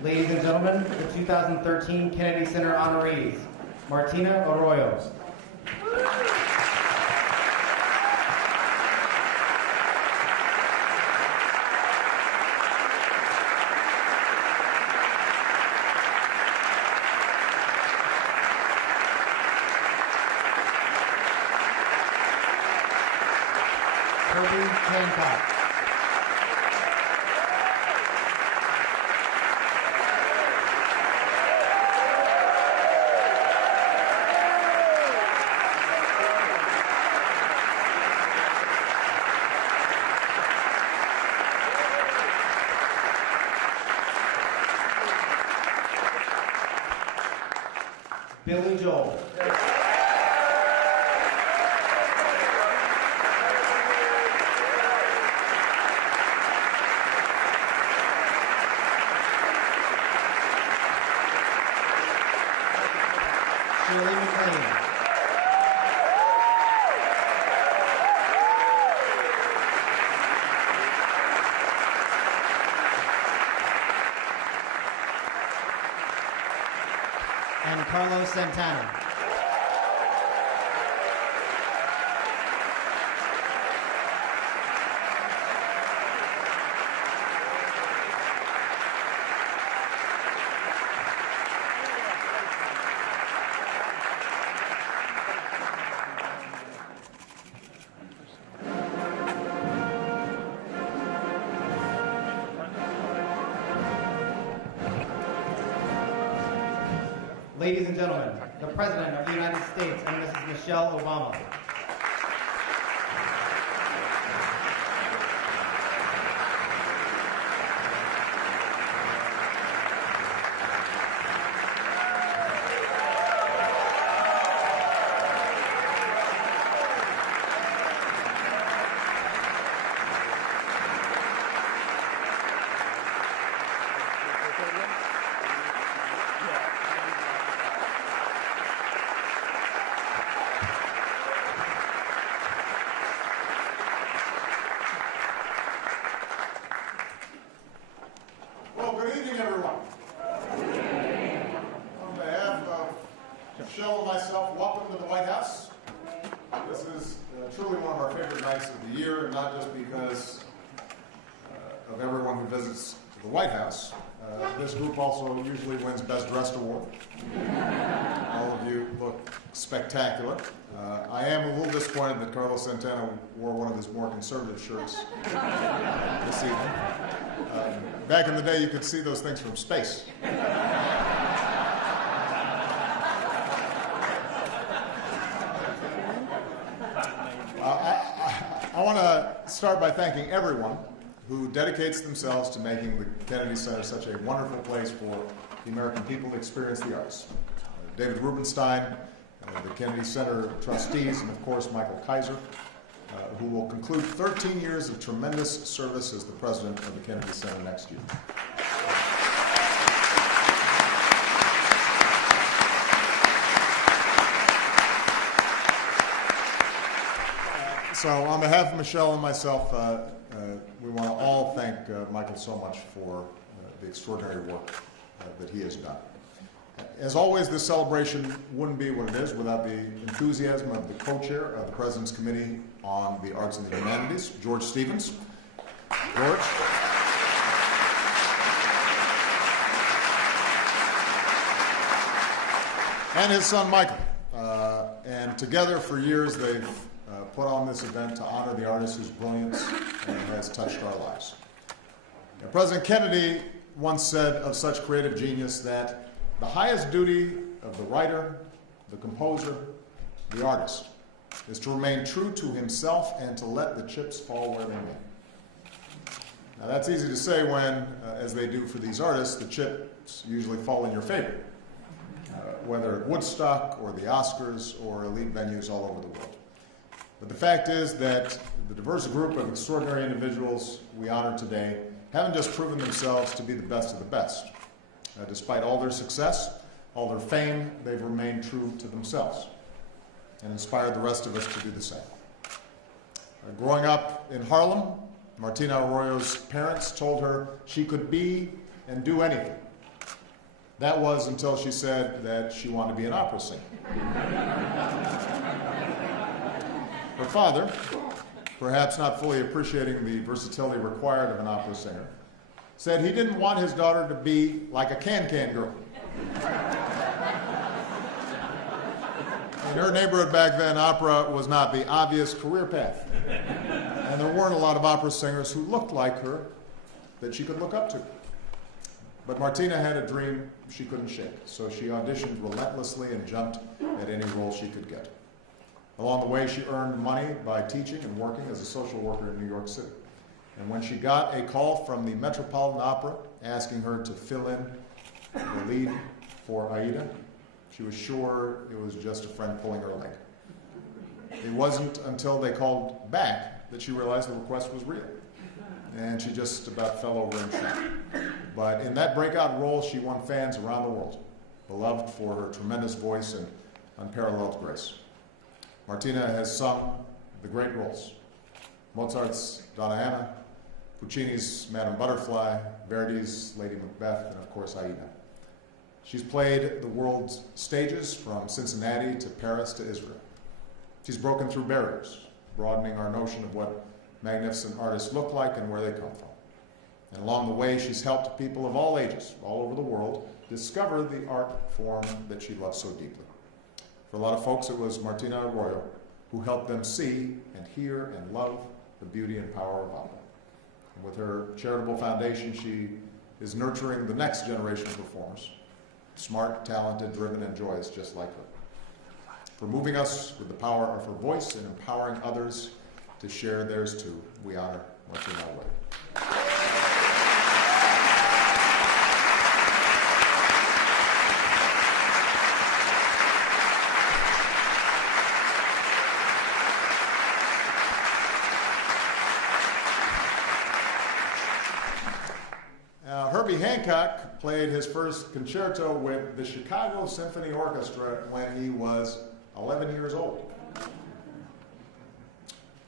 Ladies and gentlemen, the 2013 Kennedy Center honorees, Martina Arroyo. Kirby Hancock. Billy Joel. Shirley McLean. And Carlos Santana. Ladies and gentlemen, the President of the United States and Mrs. Michelle Obama. Well, good evening, everyone. On behalf of Michelle and myself, welcome to the White House. This is truly one of our favorite nights of the year, and not just because of everyone who visits the White House. This group also usually wins Best Dressed Award. All of you look spectacular. I am a little disappointed that Carlos Santana wore one of his more conservative shirts this evening. Back in the day, you could see those things from space. I want to start by thanking everyone who dedicates themselves to making the Kennedy Center such a wonderful place for the American people to experience the arts. David Rubenstein, the Kennedy Center trustees, and of course Michael Kaiser, who will conclude 13 years of tremendous service as the president of the Kennedy Center next year. So on behalf of Michelle and myself, we want to all thank Michael so much for the extraordinary work that he has done. As always, this celebration wouldn't be what it is without the enthusiasm of the co-chair of the President's Committee on the Arts and the Humanities, George Stevens. George. And his son, Michael. And together for years, they've put on this event to honor the artist whose brilliance has touched our lives. Now, President Kennedy once said of such creative genius that the highest duty of the writer, the composer, the artist is to remain true to himself and to let the chips fall where they may. Now that's easy to say when, as they do for these artists, the chips usually fall in your favor, whether at Woodstock or the Oscars or elite venues all over the world. But the fact is that the diverse group of extraordinary individuals we honor today haven't just proven themselves to be the best of the best. Despite all their success, all their fame, they've remained true to themselves and inspired the rest of us to do the same. Growing up in Harlem, Martina Arroyo's parents told her she could be and do anything That was until she said that she wanted to be an opera singer. Her father, perhaps not fully appreciating the versatility required of an opera singer, said he didn't want his daughter to be like a can-can girl. In her neighborhood back then, opera was not the obvious career path. And there weren't a lot of opera singers who looked like her that she could look up to. But Martina had a dream she couldn't shake, so she auditioned relentlessly and jumped at any role she could get. Along the way, she earned money by teaching and working as a social worker in New York City. And when she got a call from the Metropolitan Opera asking her to fill in the lead for Aida, she was sure it was just a friend pulling her leg. It wasn't until they called back that she realized the request was real. And she just about fell over in shock. But in that breakout role, she won fans around the world, beloved for her tremendous voice and unparalleled grace. Martina has sung the great roles: Mozart's Donna Anna, Puccini's Madame Butterfly, Verdi's Lady Macbeth, and of course Aida. She's played the world's stages from Cincinnati to Paris to Israel. She's broken through barriers, broadening our notion of what magnificent artists look like and where they come from. And along the way, she's helped people of all ages, all over the world, discover the art form that she loves so deeply. For a lot of folks, it was Martina Arroyo who helped them see and hear and love the beauty and power of opera. And with her charitable foundation, she is nurturing the next generation of performers, smart, talented, driven, and joyous, just like her. For moving us with the power of her voice and empowering others to share theirs too, we honor Martina Arroyo. Herbie Hancock played his first concerto with the Chicago Symphony Orchestra when he was 11 years old.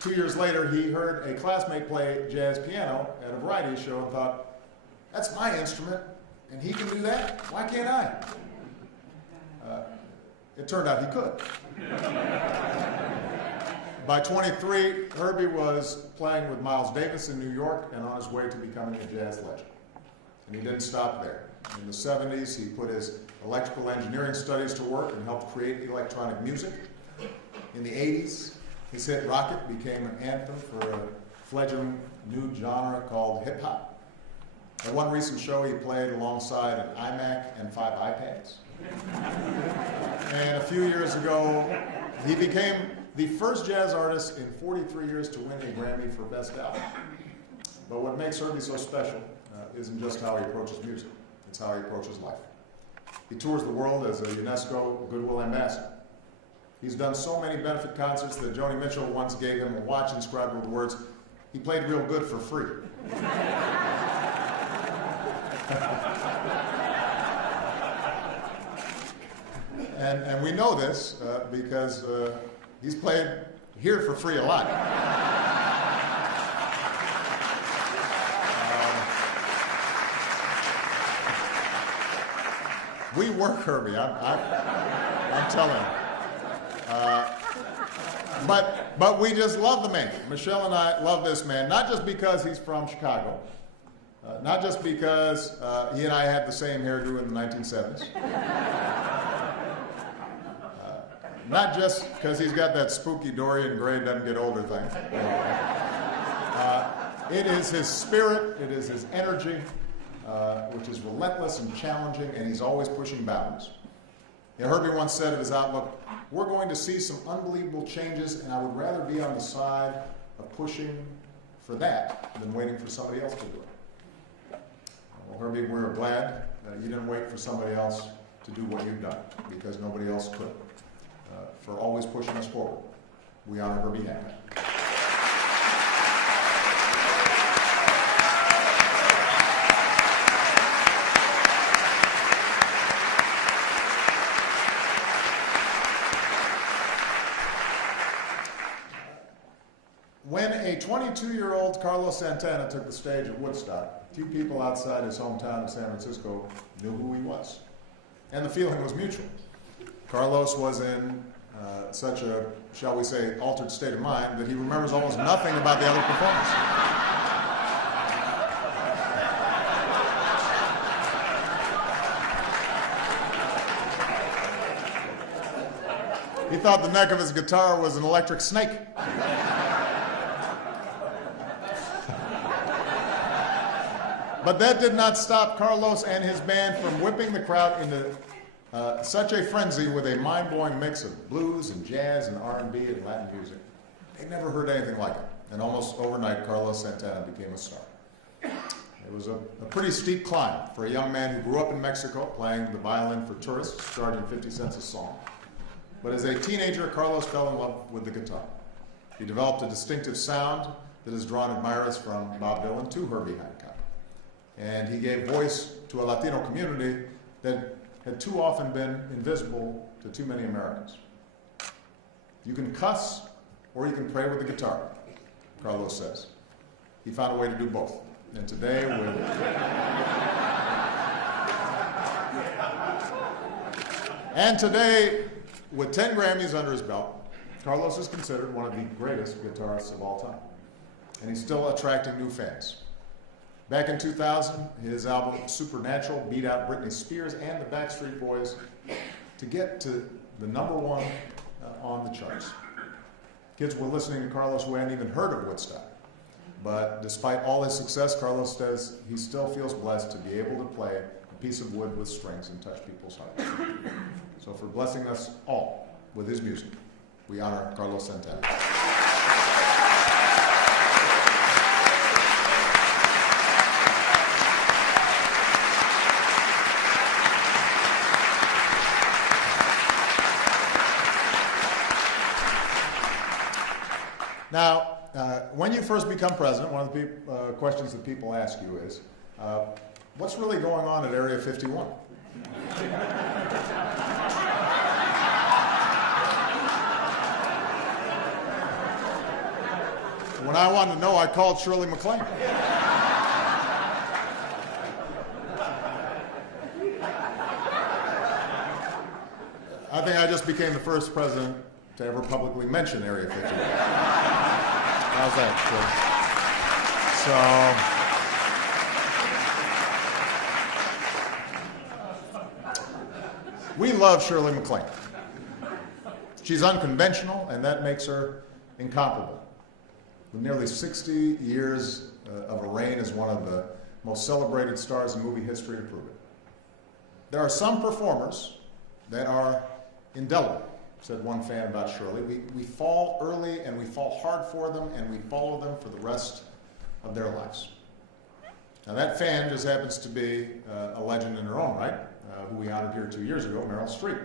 2 years later, he heard a classmate play jazz piano at a variety show and thought, that's my instrument, and he can do that? Why can't I? It turned out he could. By 23, Herbie was playing with Miles Davis in New York and on his way to becoming a jazz legend. And he didn't stop there. In the 70s, he put his electrical engineering studies to work and helped create electronic music. In the 80s, his hit Rocket became an anthem for a fledgling new genre called hip-hop. At one recent show, he played alongside an iMac and 5 iPads. And a few years ago, he became the first jazz artist in 43 years to win a Grammy for Best Album. But what makes Herbie so special isn't just how he approaches music, it's how he approaches life. He tours the world as a UNESCO Goodwill Ambassador. He's done so many benefit concerts that Joni Mitchell once gave him a watch inscribed with the words, "He played real good for free." And we know this because he's played here for free a lot. We work Herbie, I'm telling you. But we just love the man. Michelle and I love this man, not just because he's from Chicago, not just because he and I had the same hairdo in the 1970s, not just because he's got that spooky Dorian Gray doesn't get older thing. It is his spirit, it is his energy, which is relentless and challenging, and he's always pushing boundaries. Herbie once said of his outlook, we're going to see some unbelievable changes, and I would rather be on the side of pushing for that than waiting for somebody else to do it. Well, Herbie, we're glad you didn't wait for somebody else to do what you've done, because nobody else could. For always pushing us forward, we honor Herbie Hancock. When a 22-year-old Carlos Santana took the stage at Woodstock, few people outside his hometown of San Francisco knew who he was. and the feeling was mutual. Carlos was in such a, shall we say, altered state of mind that he remembers almost nothing about the other performance. He thought the neck of his guitar was an electric snake. But that did not stop Carlos and his band from whipping the crowd into such a frenzy with a mind-blowing mix of blues and jazz and R&B and Latin music. They never heard anything like it. And almost overnight, Carlos Santana became a star. It was a pretty steep climb for a young man who grew up in Mexico playing the violin for tourists, charging 50 cents a song. But as a teenager, Carlos fell in love with the guitar. He developed a distinctive sound that has drawn admirers from Bob Dylan to Herbie Hancock. And he gave voice to a Latino community that had too often been invisible to too many Americans. You can cuss or you can pray with the guitar, Carlos says. He found a way to do both. And today, with 10 Grammys under his belt, Carlos is considered one of the greatest guitarists of all time. And he's still attracting new fans. Back in 2000, his album Supernatural beat out Britney Spears and the Backstreet Boys to get to the #1 on the charts. Kids were listening to Carlos who hadn't even heard of Woodstock. But despite all his success, Carlos says he still feels blessed to be able to play a piece of wood with strings and touch people's hearts. So for blessing us all with his music, we honor Carlos Santana. Now, when you first become president, one of the questions that people ask you is, what's really going on at Area 51? When I wanted to know, I called Shirley MacLaine. I think I just became the first president to ever publicly mention Area 51. How's that? So, we love Shirley MacLaine. She's unconventional, and that makes her incomparable. With nearly 60 years of a reign as one of the most celebrated stars in movie history to prove it. There are some performers that are indelible, said one fan about Shirley. We fall early and we fall hard for them and we follow them for the rest of their lives. Now that fan just happens to be a legend in her own right, who we honored here 2 years ago, Meryl Streep.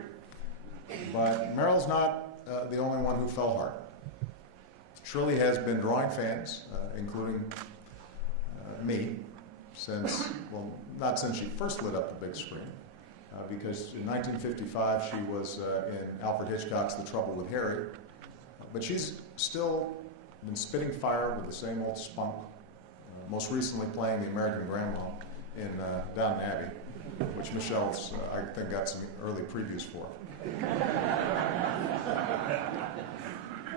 But Meryl's not the only one who fell hard. Shirley has been drawing fans, including me, since, well, not since she first lit up the big screen, because in 1955 she was in Alfred Hitchcock's The Trouble with Harry, but she's still been spitting fire with the same old spunk, most recently playing the American Grandma in Downton Abbey, which Michelle's, I think, got some early previews for.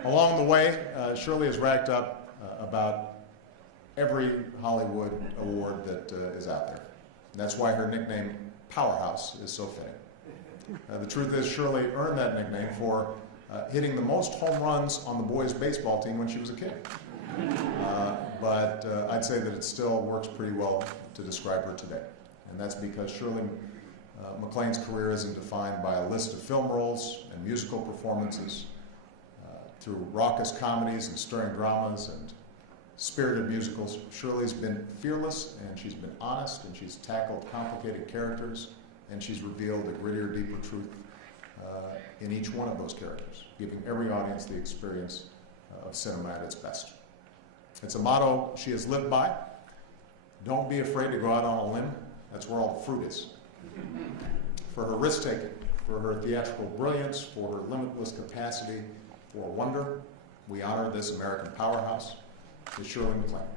Along the way, Shirley has racked up about every Hollywood award that is out there. And that's why her nickname, Powerhouse, is so fitting. The truth is, Shirley earned that nickname for hitting the most home runs on the boys' baseball team when she was a kid. But I'd say that it still works pretty well to describe her today. And that's because Shirley MacLaine's career isn't defined by a list of film roles and musical performances. Through raucous comedies and stirring dramas and spirited musicals, Shirley's been fearless, and she's been honest, and she's tackled complicated characters, and she's revealed a grittier, deeper truth in each one of those characters, giving every audience the experience of cinema at its best. It's a motto she has lived by. Don't be afraid to go out on a limb. That's where all the fruit is. For her risk-taking, for her theatrical brilliance, for her limitless capacity for wonder, we honor this American powerhouse, Ms. Shirley MacLaine.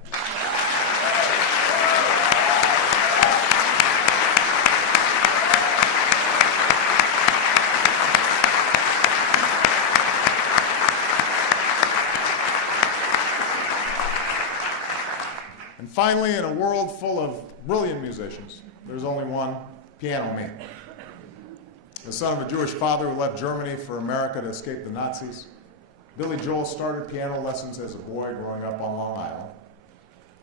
And finally, in a world full of brilliant musicians, there's only one piano man. The son of a Jewish father who left Germany for America to escape the Nazis, Billy Joel started piano lessons as a boy growing up on Long Island.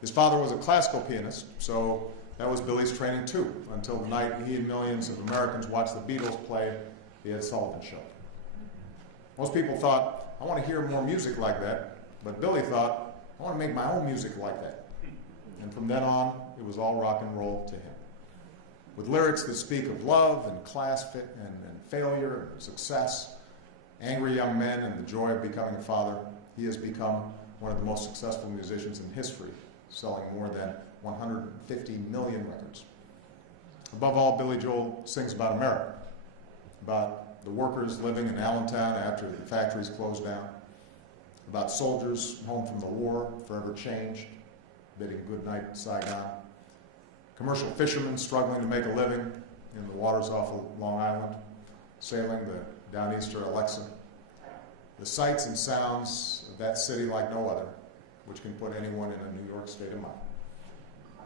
His father was a classical pianist, so that was Billy's training too, until the night he and millions of Americans watched the Beatles play the Ed Sullivan Show. Most people thought, I want to hear more music like that, but Billy thought, I want to make my own music like that. And from then on, it was all rock and roll to him. With lyrics that speak of love and class and failure and success, angry young men and the joy of becoming a father, he has become one of the most successful musicians in history, selling more than 150 million records. Above all, Billy Joel sings about America, about the workers living in Allentown after the factories closed down, about soldiers home from the war, forever changed, bidding goodnight Saigon, commercial fishermen struggling to make a living in the waters off of Long Island, sailing the Downeaster Alexa, the sights and sounds of that city like no other, which can put anyone in a New York state of mind.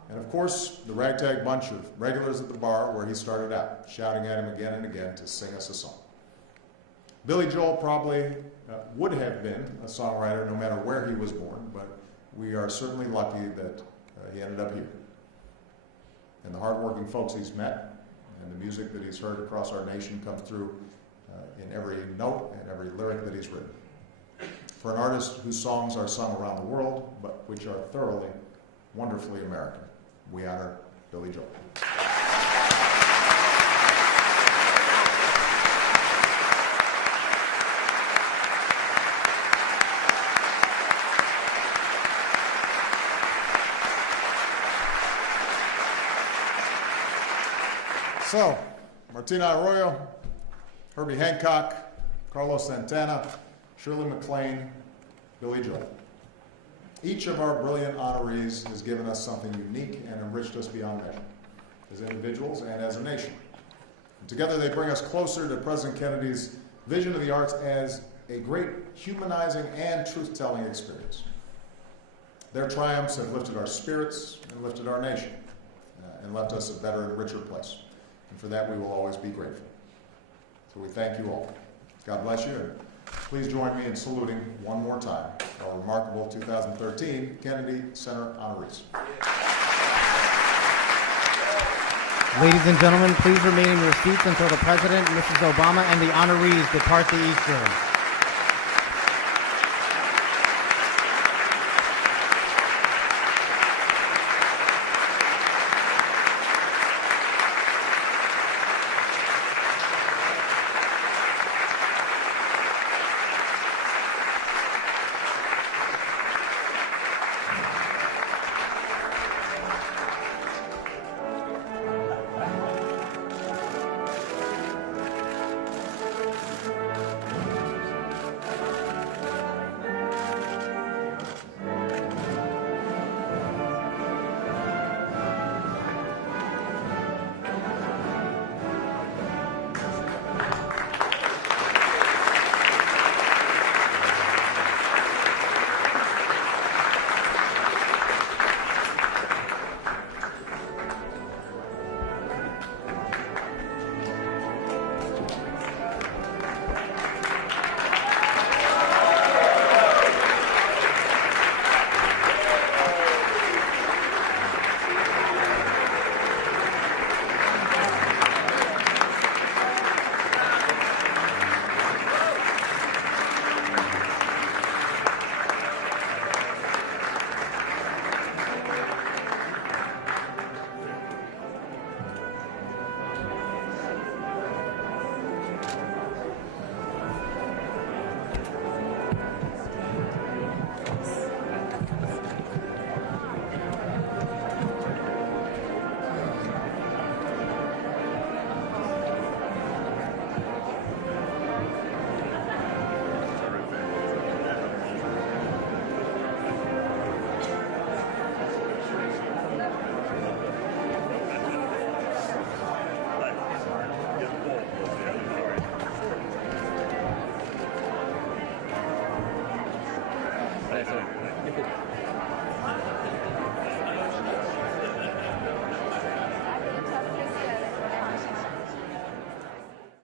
And of course, the ragtag bunch of regulars at the bar where he started out, shouting at him again and again to sing us a song. Billy Joel probably would have been a songwriter no matter where he was born, but we are certainly lucky that he ended up here. And the hardworking folks he's met and the music that he's heard across our nation come through in every note and every lyric that he's written. For an artist whose songs are sung around the world, but which are thoroughly, wonderfully American, we honor Billy Joel. So, Martina Arroyo, Herbie Hancock, Carlos Santana, Shirley MacLaine, Billy Joel. Each of our brilliant honorees has given us something unique and enriched us beyond measure, as individuals and as a nation. And together they bring us closer to President Kennedy's vision of the arts as a great humanizing and truth-telling experience. Their triumphs have lifted our spirits and lifted our nation and left us a better and richer place. And for that we will always be grateful. So we thank you all. God bless you. And please join me in saluting one more time our remarkable 2013 Kennedy Center honorees. Ladies and gentlemen, please remain in your seats until the President, Mrs. Obama, and the honorees depart the East Room. Eso.